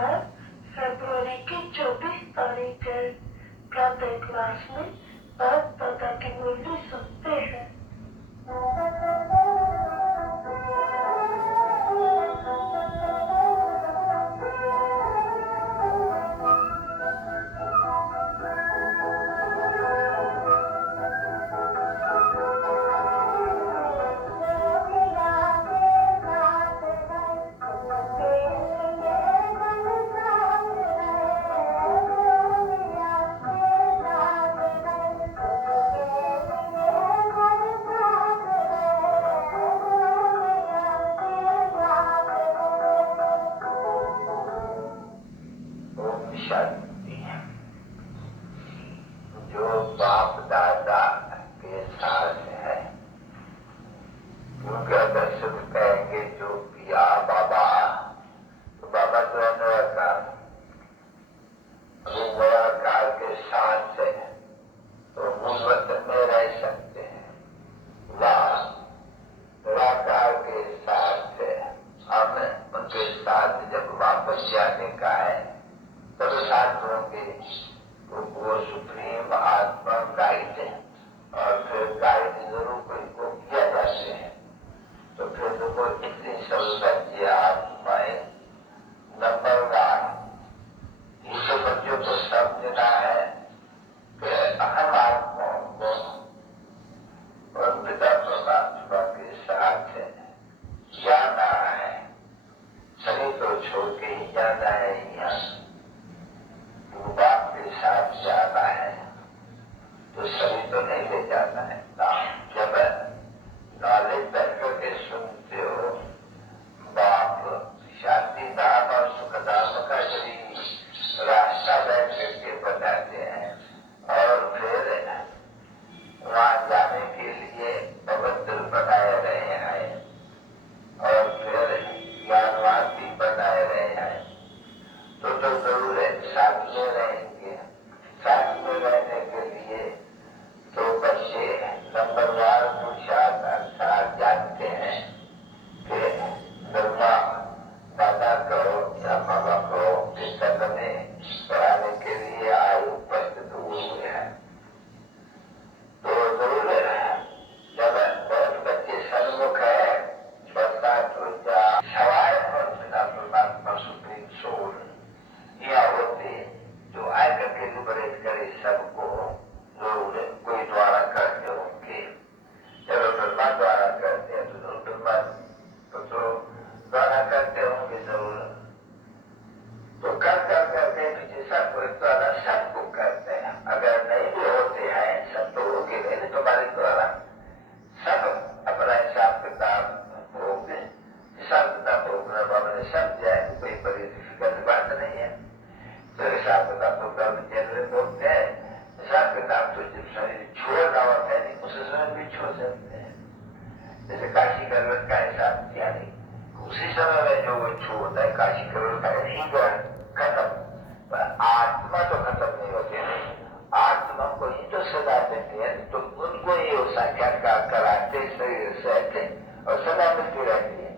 शुक्रवार फरवरी की 24 तारीख है। प्रातः क्लास में बाप दादा की मुरली सुनते हैं। शांति जो बाप दादा के साथ है उनके अगर सुख कहेंगे जो पिया बाबा, तो बाबा तो निराकार के साथ है तो मूलवत में रह सकते हैं। निराकार के साथ हमें उनके साथ जब वापस जाने का है तब साथ होंगे। वो सुप्रीम आत्मा गाइड है और फिर गाइड जरूर कोई को किया जाते हैं। तो फिर तो कोई इतनी सौभाग्य आत्माएं नंबरदार इसे बच्चों को समझना है कि अहम आत्माओं को और पिता परमात्मा के साथ जाना है। शरीर को छोड़ के ही जाना है। यहाँ बाप के साथ जाना है तो शरीर तो नहीं ले जाना है। जब नॉलेज बैठकर के सुनते हो बाप शांति धाम और सुख धाम का यदि रास्ता बैठ करके बताते हैं और फिर वहां जाने के लिए पवित्र बनाए रहे हैं और फिर ज्ञानवान भी बनाए रहे हैं तो जरूर है साथ में रहेंगे। साथ में रहने के लिए तो बच्चे नंबरवार पुरुषार्थ अनुसार जानते हैं कि ब्रह्मा दादा कहो या बाबा कहो के सदन में पढ़ाने के लिए आयु उपस्थित हुए हैं। तो जरूर जब बहुत बच्चे सन्मुख है बरसात हो जा सवाए और पिता परमात्मा सुप्रीम सोल या होते जो आय करके लिबरेट करे सबको जरूर कोई द्वारा करते होंगे। चलो ब्रह्मा द्वारा करते हैं तो ब्रह्मा तो द्वारा करते होंगे जरूर। तो कर करते जैसा कोई द्वारा सबको करते हैं। अगर नहीं भी होते हैं सब तो होंगे नहीं तुम्हारे द्वारा सब अपना हिसाब किताब होंगे। हिसाब किताब होगा बाबा ने सब जाए कोई बड़ी डिफिकल्ट बात नहीं है। तो हिसाब किताब तो कर्म जनरल होते हैं। हिसाब किताब तो जब शरीर छोड़ना होता है नहीं उसी समय भी छोड़ सकते हैं। जैसे काशी करोड़ का हिसाब किया नहीं उसी समय में जो वो छोड़ता है काशी करोड़ का नहीं खत्म। आत्मा तो खत्म नहीं होती है। आत्मा को ही तो सदा देते हैं तो उनको ही साक्षात्कार कराते शरीर से और सदा मिलती रहती है।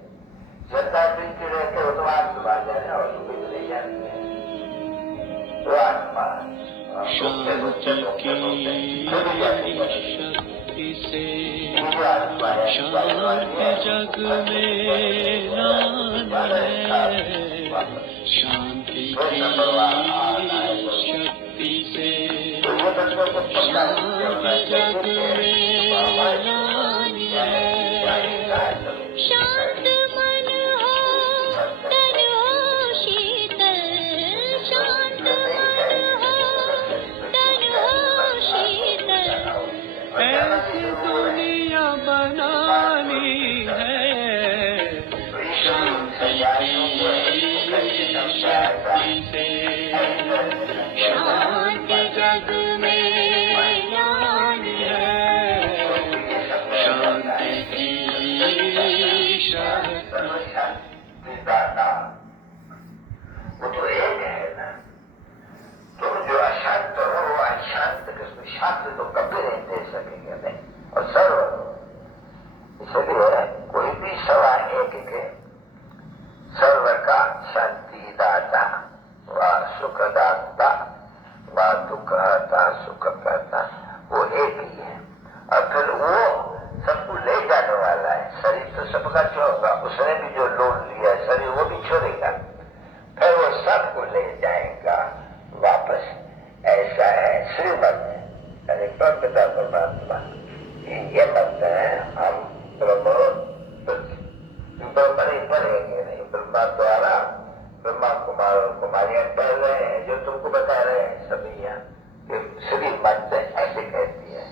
सदा मिलती रहते हो तो आत्मा जाने और सुबह नहीं जाती है। शांति की शक्ति से शांति जग में नान है। शांति की शक्ति से शांति जग में नान है। शांत मन हो तन हो शीतल। शांत ऐसी दुनिया बनानी है। शांति की शक्ति से शांति जग में लानी है। शांति की शक्ति वो तो एक है ना। तुम जो अशांत हो वो अशांत किसको शांत तो कभी नहीं दे सकेंगे नहीं। और सर्व इसलिए कोई भी सवा एक के सर्व का शांति दाता सुख दाता, वहाँ दुख हरता, सुख करता, वो एक ही है। और फिर वो सबको ले जाने वाला है। शरीर तो सबका छोड़ेगा, उसने भी जो लोन लिया है शरीर वो भी छोड़ेगा, फिर वो सबको ले जाएगा वापस। ऐसा है श्रीमत, यानी परमपिता परमात्मा ये मत है। हम ब्रह्म नहीं पढ़ेंगे, नहीं ब्रह्मा द्वारा ब्रह्मा कुमार और कुमारियां पढ़ रहे हैं जो तुमको बता रहे हैं सभी यहाँ श्रीमत ऐसे कहती है।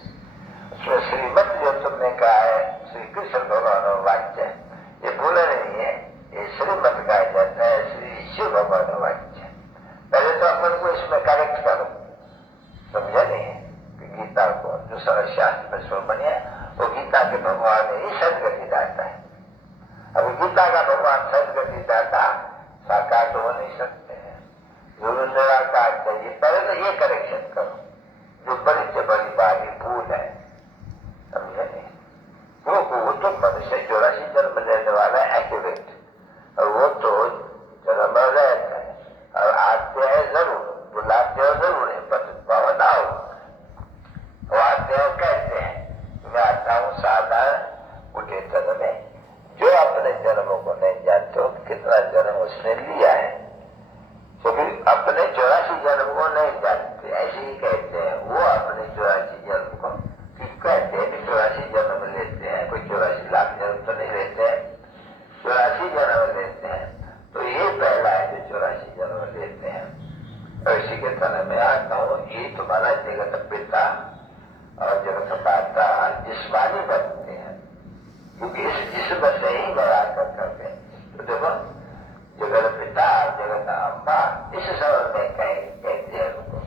उसमें श्रीमत जो तुमने कहा है श्री कृष्ण भगवान वाक्य, ये भूला नहीं है, ये श्रीमत कहा जाता है श्री शिव भगवान वाक्य। पहले तो अपन को इसमें करेक्ट करो, समझा नहीं कि गीता को जो शास्त्र में श्रोमणी है वो गीता के भगवान ही सदगति दाता है। अब गीता का भगवान सदगति दाता साकार तो हो नहीं सकते हैं, गुरु निराकार चाहिए। पहले तो ये करेक्शन करो जो बड़ी से बड़ी बात भूल है, समझे नहीं। वो तो मनुष्य 84 जन्म लेने वाला है एक्यूरेट, और वो तो जन्म रहता है और आते हैं जरूर, बुलाते हो जरूर है, पतित पावन आओ, वो आते हो कहते हैं मैं आता हूँ साधारण बुढ़े जन्म में। जो अपने जन्मों को नहीं जानते हो कितना जन्म उसने लिया है, तो फिर अपने 84 जन्म को नहीं जानते, ऐसे ही कहते हैं। वो अपने 84 जन्म को कहते हैं 84 जन्म लेते हैं, कोई 84 लाख जन्म तो नहीं लेते हैं, 84 जन्म लेते हैं। तो ये पहला है जो 84 जन्म लेते हैं। और इसी के तरह मैं आता हूँ, ये तुम्हारा जगत पिता और जगत माता जिस्मानी बनते हैं, क्योंकि इस जिस्म से ही बड़ा करते हैं। तो देखो जगत पिता जगत अम्मा इस समय में कहते हैं उनको,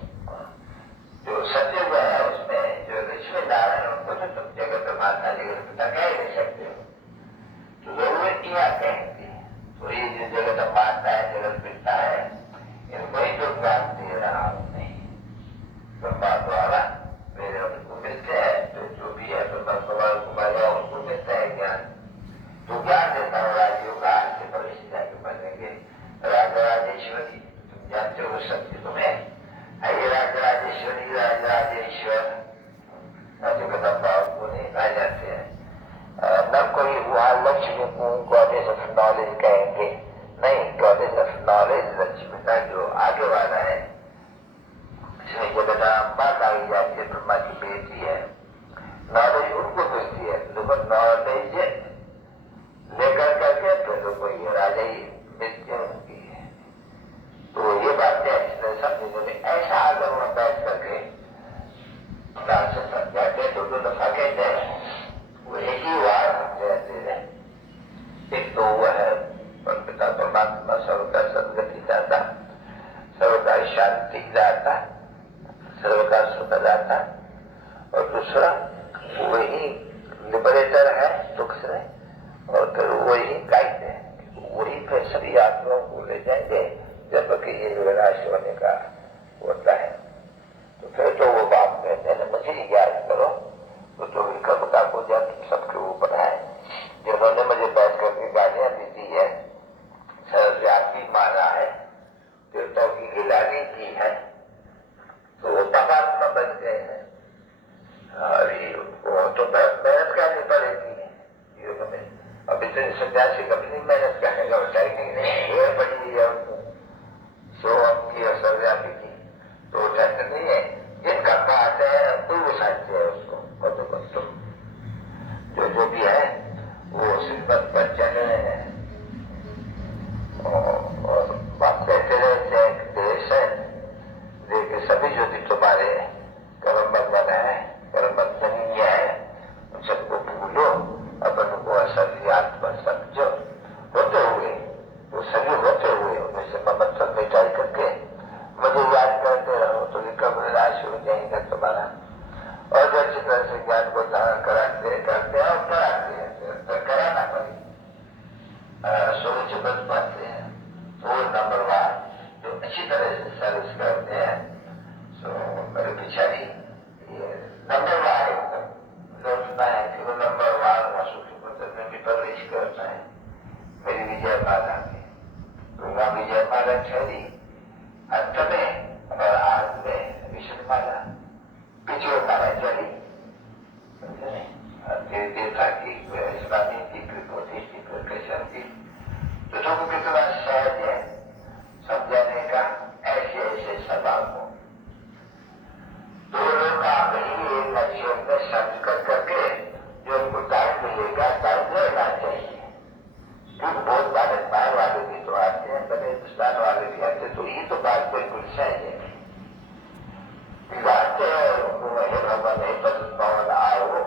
जो सत्य जो है उसमें जो लक्ष्मी नारायण उनको तो तुम जगत माता जगत पिता कह नहीं सकते हो, तो जरूरत यहाँ कहेंगे। तो ये जो जगत माता है जगत पिता है इनको ही तो ज्ञान दे रहा हूँ नहीं, ब्रह्मा द्वारा मेरे उनको मिलते हैं, तो जो भी है ब्रह्मा कुमार कुमारिया उनको मिलता है ज्ञान, तो ज्ञान देता हूँ राज्यों का आगे भविष्य जाके बनेंगे राजा राजेश्वरी। तुम जानते हो सत्य तुम्हें ये राजा राजेश्वरी राजा राजेश्वर जगदम्बा को नहीं कहा जाते हैं, न कोई वहाँ लक्ष्मी को गॉडेस ऑफ नॉलेज कहेंगे, नहीं, गॉडेस ऑफ नॉलेज लक्ष्मी का जो आगे वाला है, इसमें जगदम्बा कही जाती है, ब्रह्मा की बेटी है। नॉलेज उनको मिलती है, लेकिन नॉलेज लेकर करके फिर लोगों ये राजा ही मिलते होंगी। तो ये बातें इसलिए समझे ऐसा अगर वह बैठ करके से समझाते तो दफा कहते हैं वो एक ही बार समझाते हैं। एक तो वो है परमपिता परमात्मा सर्वका सदगति दाता, सर्वका शांति दाता, सर्वका सुख दाता, और दूसरा वही लिबरेटर है दुख से, और फिर वही गाइड है, वही फिर सभी आत्माओं को ले जाएंगे जबकि ये विनाश होने का होता है। तो फिर तो वो बात कहते हैं मुझे ही याद करो, तो विक्रमता को जब सबके ऊपर है, जिन्होंने मुझे बैठ करके गालियां दी दी है, सर्वव्यापी माना है, देवताओं की गिलानी की है, तो वो परमात्मा बन गए हैं। अरे वो तो मेहनत करनी पड़ेगी योग में, अब इतने सन्यासी कभी नहीं मेहनत करेगा, नहीं ये बड़ी है उनको सो की और सर्वव्यापी की, तो ठंड नहीं है जिनका पाठ है कोई वो साध्य है उसको जो भी है वो श्रीमत पर चले हैं और बात कहते रहते हैं देश है, लेकिन सभी जो भी तुम्हारे कर्म बंधन है कर्म बंधनीय है उन सबको भूलो, अपन को असली आत्मा समझो। होते हुए वो सभी होते हुए उनमें से ममत्व मिटाई करके मुझे याद करते रहो, तो विक्रम निराश हो जाएगा तुम्हारा। और जो अच्छी तरह से ज्ञान को धारण कराते करते हैं और कराते हैं, कराना पड़ेगा, सोच बच पाते हैं। तो नंबर 1 जो अच्छी तरह से सर्विस करते हैं, तो मेरे पिछाड़ी नंबर 1 लौटना है कि वो नंबर 1 वासुपुत्र में भी प्रवेश करना है। मेरी विजय माला में तो वहाँ विजय माला ठहरी, अंत में और आग में विष्णु माला बीजों माला चली देवता की स्वामी की कृपोती की प्रकशन की दूसरों को कितना सहज है समझाने का ऐसे ऐसे स्वभाव को दोनों का ही एक लक्ष्य में संस्कृत करके जो उनको टाइम मिलेगा टाइम लेना चाहिए क्योंकि बहुत बार वाले भी तो आते हैं बड़े हिंदुस्तान वाले भी आते तो ये तो बात बिल्कुल सहज है जानते हैं उनको वही भगवान नहीं पसंद पवन आओ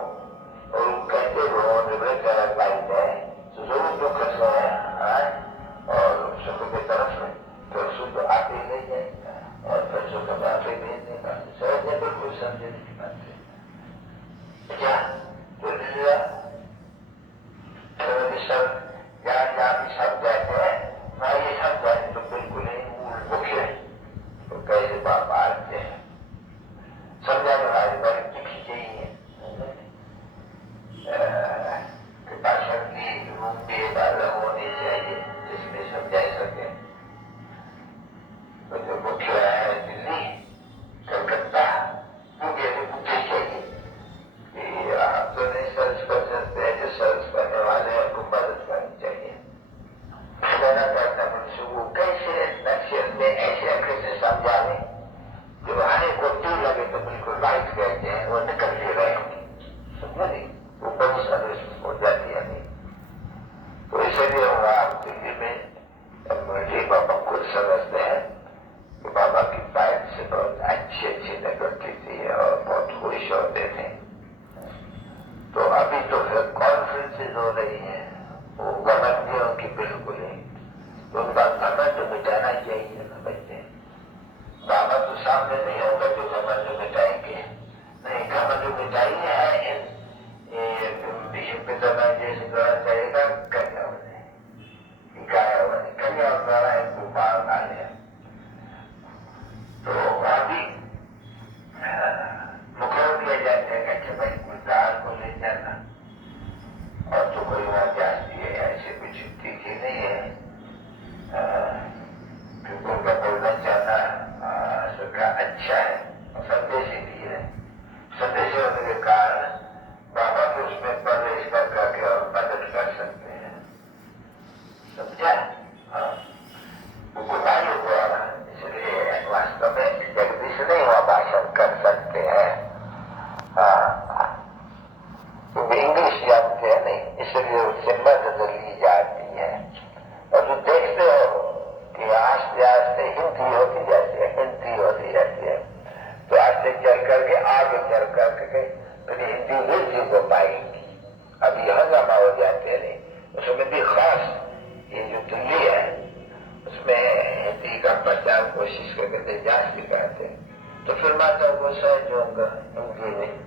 और कहते वो निवृत्त लाइट है जरूर दुख से है और सुख की तरफ में तो सुख आते ही नहीं है और फिर सुख आते ही नहीं पाते सहज है बिल्कुल समझने की बात है क्या तो सब जहाँ भी सब जाते हैं मैं ये सब जाते तो बिल्कुल ही मूल मुख्य है तो कैसे बाप आते हैं समझाने वाली बड़ी तिखी चाहिए कृपा शक्ति रूपी वाला होनी चाहिए जिसमें समझा सके तो जो मुख्य है दिल्ली कलकत्ता मुझे मुख्य चाहिए कि आप तो नहीं सर्च कर सकते जो सर्च करने वाले हैं उनको मदद करनी चाहिए समझाना पड़ता मनुष्य को कैसे नक्शे में ऐसे कैसे समझाने जो हरे को तीर लगे तो बिल्कुल लाइट कहते हैं वो निकल ही रहे समझे नहीं वो बड़ी सर्विस हो जाती है नहीं तो इसलिए वो आप दिल्ली में मुझे बाबा खुद समझते हैं कि बाबा की बाइक से बहुत अच्छी अच्छी निकलती थी और बहुत खुश होते थे तो अभी तो फिर कॉन्फ्रेंसेज हो रही है वो घमंडियों की बिल्कुल ही तो उनका घमंड मिटाना चाहिए समझते बाबा तो सामने नहीं होगा जो घमंड मिटाएंगे नहीं घमंड मिटाइए है पिता जैसे द्वारा जाएगा कन्या होने गाया होने कन्या द्वारा इनको बाहर डाले तो अभी मुखर किया जाता है कि भाई गुलदार को ले जाना और तो कोई वहां जाती है ऐसे कुछ तीखी नहीं है क्योंकि उनका बोलना चाहना सबका अच्छा है और संदेश भी है संदेश होने के कारण बाबा भी उसमें प्रवेश करके और मदद कर सकते हैं समझा वो गुनाही हुआ इसलिए वास्तव में जगदीश नहीं हुआ भाषण कर सकते हैं क्योंकि इंग्लिश जानते हैं नहीं इसलिए उससे मदद ली जाती है और जो देखते हो कि आस्ते आस्ते हिंदी होती जाती है तो आस्ते चल करके आगे चल करके फिर हिंदी वृद्धि को पाएंगी अभी हंगामा हो जाते हैं नहीं उसमें भी खास ये जो दिल्ली है उसमें हिंदी का प्रचार कोशिश करके जास्ती करते तो फिर माता को सहज होगा हिंदी में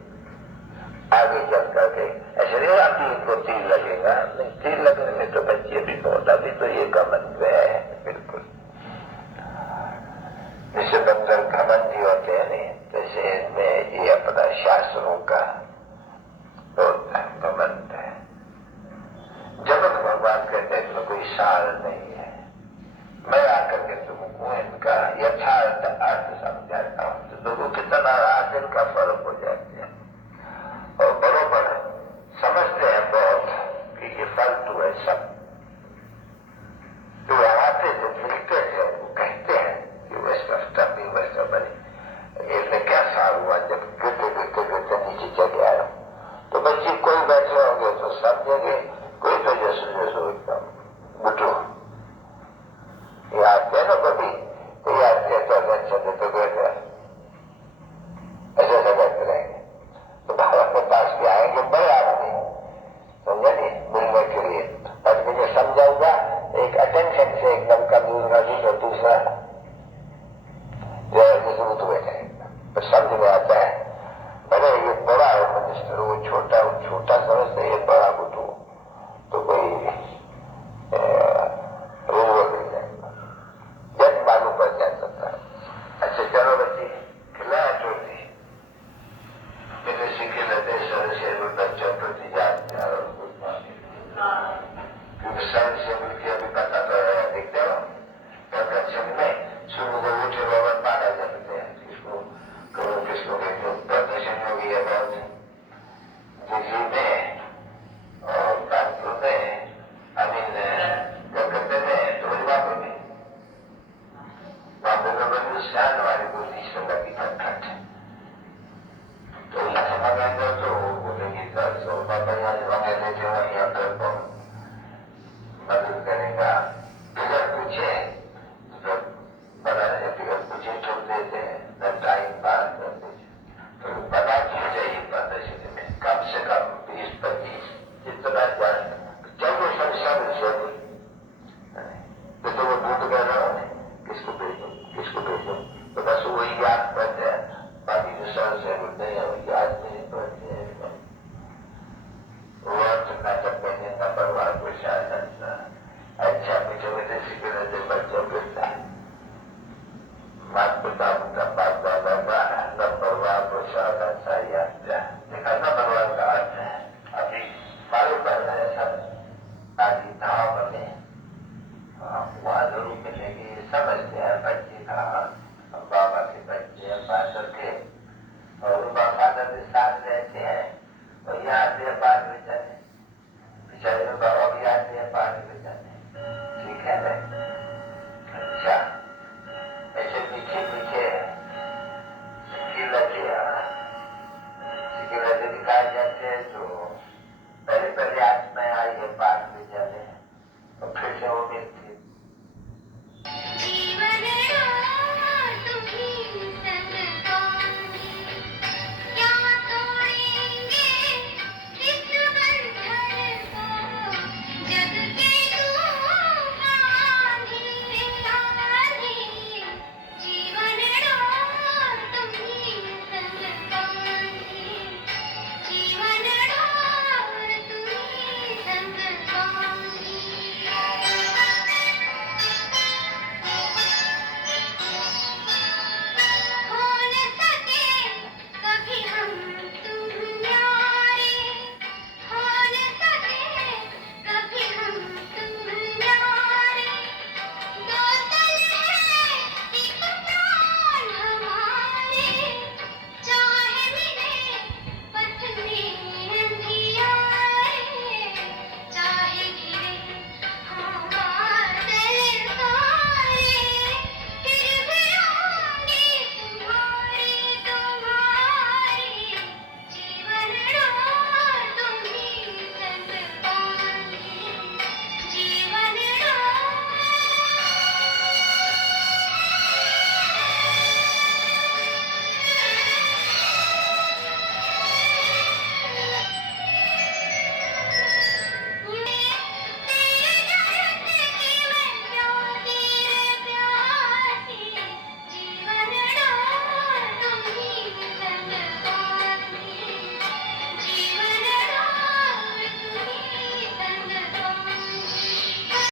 आगे चल करके ऐसे नहीं अभी इनको तीर लगेगा नहीं तीर लगने में तो बच्चे भी बहुत अभी तो ये घमंड है बिल्कुल जैसे बंदर घमंडी होते हैं नहीं जैसे इनमें ये अपना शास्त्रों का बहुत घमंड है जनक भगवान कहते हैं इसमें कोई सार नहीं है मैं आकर के तुमको इनका यथार्थ अर्थ समझाता हूँ तो लोगों कितना आखिर का फर्क हो जाते हैं और बरोबर समझते हैं बहुत कि ये फालतू है सब जो आते जो मिलते हैं वो कहते हैं कि वैसा वैसा बने इसमें क्या सार हुआ जब गिरते नीचे चले आए तो बच्चे कोई बैठे होंगे तो समझेंगे कोई तो जैसे एकदम बुटो ये आते हैं ना कभी कोई आते हैं तो अच्छा तो कहते हैं ऐसे कहते रहेंगे तो बाबा के पास भी आएंगे बड़े आदमी समझे नहीं मिलने के लिए और मुझे समझाऊंगा एक अटेंशन से एकदम का दूसरा मजबूत हो जाएगा तो समझ में आता है अरे ये बड़ा है मिनिस्टर वो छोटा समझते ये बड़ा बुटू तो कोई रोज मिल जाएगा जब मालूम पड़ जाता है अच्छा चलो बच्ची खिलाया चोटी मेरे से खिलाते सर से बच्चों प्रति जाते हैं क्योंकि सर से मिलकर अभी पता तो है देखते हो में शुरू को उठ स्वरूप मिलेगी, समझते हैं बच्चे का बाबा के बच्चे फादर के, और उनका फादर के साथ रहते हैं, और यहाँ से पाठ में जाने बेचारे बाबा भी आते हैं पाठ में जाने, ठीक है ना? अच्छा